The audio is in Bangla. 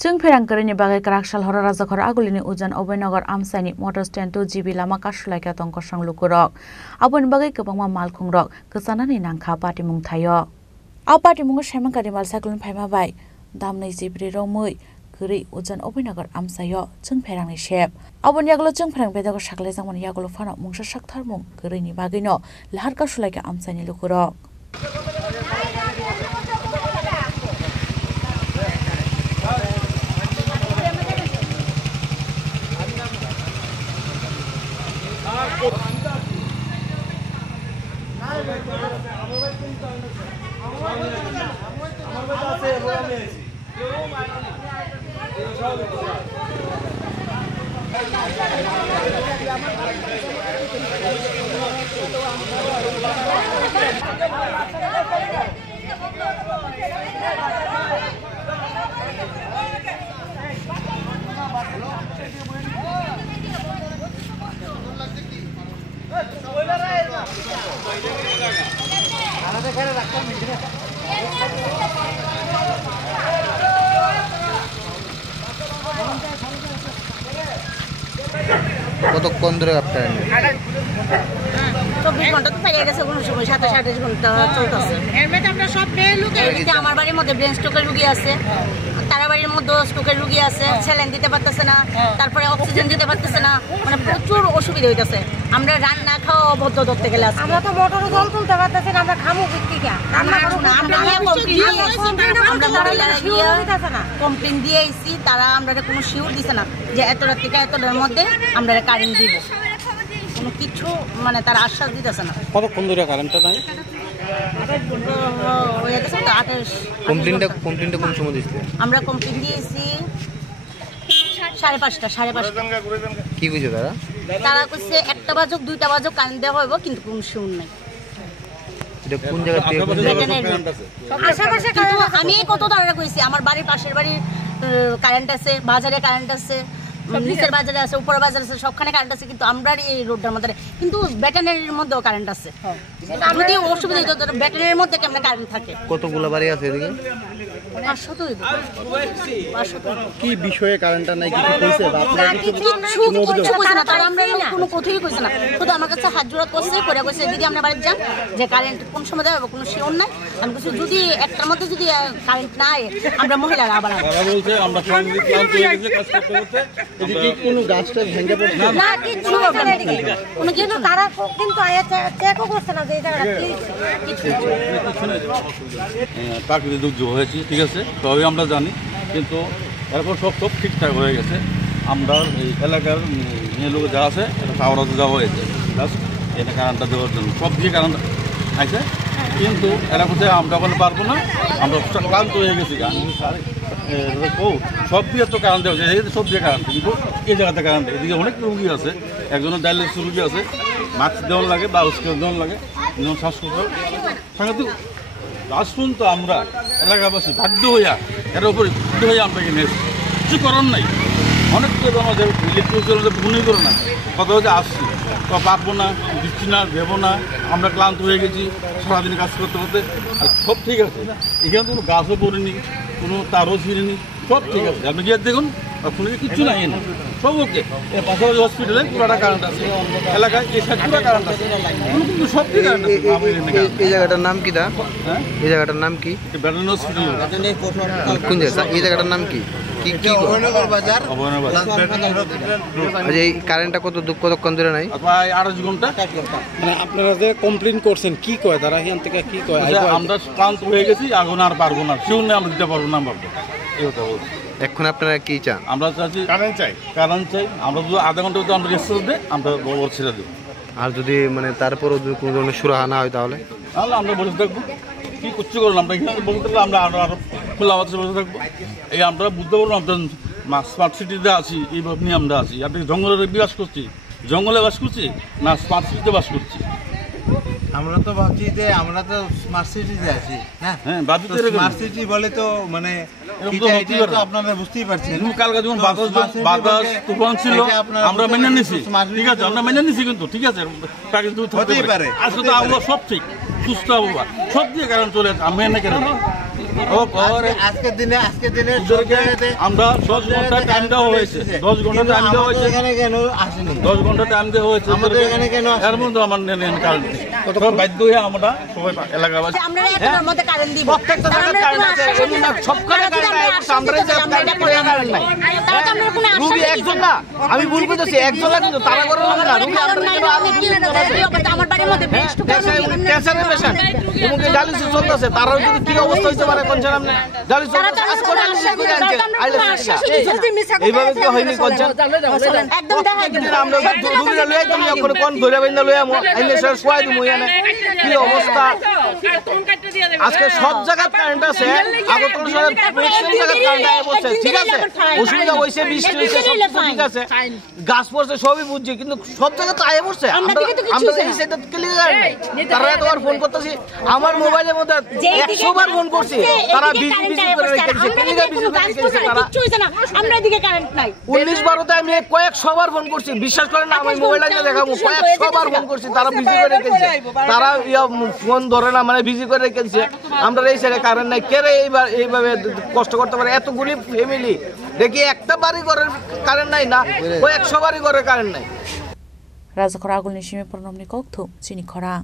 जों फेरांकरिनि बागै काराकसाल हरा राजाघर आगुलिनि उजान अभयनगर आमसाइनि मटर स्टेन्ड 2GB लामा कासुलाइका तंकसं लुकुरक आबोनि बागै गोबांमा मालखुंरक गोसानानै नांखा पाटिमुं थायो आ पाटिमुंखौ सायमांकारि माल साइक्लोन फायमाबाय दामनै जिब्रै रमै गोरै उजान अभयनगर आमसायो जों फेरांनि शेप आबोनि यागलो जों फेरां बेदागो साकले जांमोन यागलो फाना मुंसा साकथारमुं गोरैनि बागैनो लाहार कासुलाइका आमसाइनि लुकुरक কতক্ষণ ধরে আপনার 24 ঘন্টা তো পেরিয়ে গেছে কোনো সময় 27-28 ঘন্টা চলতেছে এর মধ্যে আমরা সব মেয়ে লোক এদিকে আমার বাড়ির মধ্যে ব্রেন স্ট্রোকের রোগী আছে তার বাড়ির মধ্যে স্ট্রোকের রোগী আছে স্যালাইন দিতে পারতেছে না তারপরে অক্সিজেন দিতে পারতেছে না মানে প্রচুর অসুবিধা হইতাছে আমরা রান্না খাওয়া অবদ্ধ ধরতে গেলে আমরা তো মোটরে জল তুলতে পারতেছি না আমরা খামু কিটিকা আমরা কমপ্লেইন দিয়ে আইছি তারা আমরা কোনো শিওর দিছে না যে এত রাত থেকে এতটার মধ্যে আমরা কারেন্ট দিব কোনো কিছু মানে তার আশ্বাস দিতেছে না কতক্ষণ ধরে কারেন্টটা নাই কমপ্লেইনটা কোন সময় দিয়েছে আমরা কমপ্লেইন দিয়েছি 5:30 কি কইছে তারা কইছে 1টা বাজুক 2টা বাজুক কারেন্ট দেওয়া হইব কিন্তু কোনো শিওর নাই এটা কোন জায়গা থেকে আশেপাশে কিন্তু আমি কত তারা কইছি আমার বাড়ির পাশের বাড়ির কারেন্ট আছে বাজারে কারেন্ট আছে নিচের বাজারে আছে উপরের বাজারে আছে সবখানে কারেন্ট আছে কিন্তু আমরা এই রোডটার মধ্যে কিন্তু ব্যাটারির মধ্যেও কারেন্ট আছে যদি অসুবিধা হতো ব্যাটারির মধ্যে কেমন কারেন্ট থাকে কতগুলো বাড়ি আছে এদিকে 500 কি বিষয়ে কারেন্টটা নাই কিছু কইছে বা আপনারা কিছু কইছে না তার আমরা কোনো কথাই কইছে না শুধু আমার কাছে হাত জোড়া করছে করে কইছে দিদি আমরা বাড়ি যান যে কারেন্ট কোন সময় দেবে কোনো শিওর নাই আমি কইছি যদি একটার মধ্যে যদি কারেন্ট নাই আমরা মহিলারা আবার তারা বলছে আমরা ক্লান্ত হয়ে গেছে কাজ করতে করতে এদিকে কোনো গাছটা ভেঙে পড়ছে না কিছু হবে না কোনো কিছু তারা কিন্তু আয়াতে চেকও করছে না যে এই জায়গাটা কিছু প্রাকৃতিক দুর্যোগ হয়েছে ঠিক আছে তবে আমরা জানি কিন্তু এরপর সব ঠিকঠাক হয়ে গেছে আমরা এই এলাকার মেয়ে লোক যা আছে এটা টাওয়ারে যাওয়া হয়েছে প্লাস এটা কারেন্টটা দেওয়ার জন্য সব দিয়ে কারেন্ট আছে কিন্তু এরা বলছে আমরা বলে পারবো না আমরা ক্লান্ত হয়ে গেছি সব দিয়ে তো কারেন্ট দেওয়া হয়েছে সব দিয়ে কারেন্ট কিন্তু এই জায়গাতে কারেন্ট এদিকে অনেক রুগী আছে একজনের ডায়ালিসিস রুগী আছে মাস্ক দেওয়ার লাগে বা ওষুধ দেওয়ার লাগে শ্বাসকষ্ট সাংঘাতিক আসুন তো আমরা এলাকাবাসী বাধ্য হইয়া এর উপরে বাধ্য হয়ে আমরা কিনে কিছু করার নাই অনেক আমাদের ইলেকট্রিক মনে করে না কত হচ্ছে আসছি তো পারবো না দিচ্ছি না দেবো না আমরা ক্লান্ত হয়ে গেছি সারাদিন কাজ করতে করতে সব ঠিক আছে এখানে কোনো গাছও পড়েনি কোনো তারও ছিঁড়েনি সব ঠিক আছে আপনি গিয়ে দেখুন কোনো কিচ্ছু নাই না সব ওকে পাশাপাশি হসপিটালে পুরাটা কারেন্ট আছে এলাকায় এই সাইড পুরা কারেন্ট আছে কিন্তু সব ঠিক কারেন্ট আছে এই জায়গাটার নাম কি এই জায়গাটার নাম কি ব্যাটারি হসপিটাল কোন জায়গা এই জায়গাটার নাম কি কি কি অভয়নগর বাজার আচ্ছা এই কারেন্টটা কতক্ষণ ধরে নাই প্রায় 28 ঘন্টা মানে আপনারা যে কমপ্লেইন করছেন কি কয় তারা এখান থেকে কি কয় আমরা ক্লান্ত হয়ে গেছি এখন আর পারবো না কেউ নেই আমরা দিতে পারবো না পারবো এই কথা বলছি এখন আপনারা কি চান আমরা চাচ্ছি কারেন্ট চাই আমরা যদি আধা ঘন্টা যদি আমরা রেস্ট দিই আমরা বড় ছেড়ে দেবো আর যদি মানে তারপরও যদি কোনো ধরনের সুরাহা না হয় তাহলে আমরা বসে থাকবো কি করছি করলাম আমরা এখানে বসে থাকলে আমরা আরো খোলা বাতাসে বসে থাকবো এই আমরা বুঝতে পারবো আমরা স্মার্ট সিটিতে আছি এইভাবে নিয়ে আমরা আছি আপনি জঙ্গলে বাস করছি জঙ্গলে বাস করছি না স্মার্ট সিটিতে বাস করছি আমরা তো ভাবছি যে আমরা তো স্মার্ট সিটিতে আছি হ্যাঁ স্মার্ট সিটি বলে তো মানে আপনারা বুঝতেই পারছেন কালকে যখন বাতাস তুফান ছিল আমরা মেনে নিছি ঠিক আছে আমরা মেনে নিছি কিন্তু ঠিক আছে প্রাকৃতিক হতেই পারে আসলে তো আবহাওয়া সব ঠিক সুস্থ আবহাওয়া সব দিয়ে কারণ চলে আমি মেনে কেন আজকের দিনে আমরা 10 ঘন্টা টাইম দেওয়া হয়েছে, 10 ঘন্টা টাইম দেওয়া হয়েছে, এখানে কেন আসেনি? 10 ঘন্টা টাইম দেওয়া হয়েছে আমাদের এখানে কেন আসেনি? এর মধ্যে আমার কারণ তখন বাধ্য হয়ে আমরা সবাই এলাকাবাসী আমরা এতটার মধ্যে কারেন্ট দিব প্রত্যেকটা জায়গায় কারেন্ট আছে, এমন না সব জায়গায় কারেন্ট নাই, আমরা এই জায়গায় কারেন্ট নাই। তারা তো আমরা কোনো রুবি একজন না, আমি ভুল করতেছি, একজন না কিন্তু তারা করে না। রুবি আমার বাড়ির মধ্যে ব্রেন স্ট্রোক ক্যান্সারের পেশেন্ট এবং ডায়ালিসিস চলতেছে, তারাও যদি কি অবস্থা হইতে পারে কোনছেন আপনি ডায়ালিসিস এইভাবে কি হয়নি কোনছেন একদম দেখা একদিন আমরা রুগীরা লইয়া তুমি এখন কোন ধরে বাইন্দা লইয়া আইলে স্যার সোয়াই দিমু এনে কি অবস্থা। আজকে সব জায়গায় কারেন্ট আছে, আগরতলা শহরে ম্যাক্সিমাম জায়গায় কারেন্ট আয় বসে, ঠিক আছে, অসুবিধা হইছে, বৃষ্টি হইছে, সব ঠিক আছে, গাছ পড়ছে সবই বুঝছি, কিন্তু সব জায়গায় তো আয় বসছে। আমরা এই সাইডে ক্লিয়ার নাই, তারা এতবার ফোন করতেছি, আমার মোবাইলের মধ্যে 100 বার ফোন করছি, তারা বিজি বিজি করে রেখেছে, কেলিগা বিজি করে রেখেছে, তারা আমরা এদিকে কারেন্ট নাই 19-12তে আমি কয়েকশো বার ফোন করছি, বিশ্বাস করেন না, আমি মোবাইল লাইনে দেখাবো, কয়েকশো বার ফোন করছি, তারা বিজি করে রেখেছে, তারা ফোন ধরে না, মানে বিজি করে রেখেছে। আমরা এই সাইডে কারেন্ট নাই, কে রে এইভাবে কষ্ট করতে পারে, এতগুলি ফ্যামিলি দেখি একটা বাড়ি ঘরের কারেন্ট নাই না, কয়েকশো বাড়ি ঘরের কারেন্ট নাই। রাজাখরা আগুলনি সিমে প্রণমনি কক্থ চিনি খরা।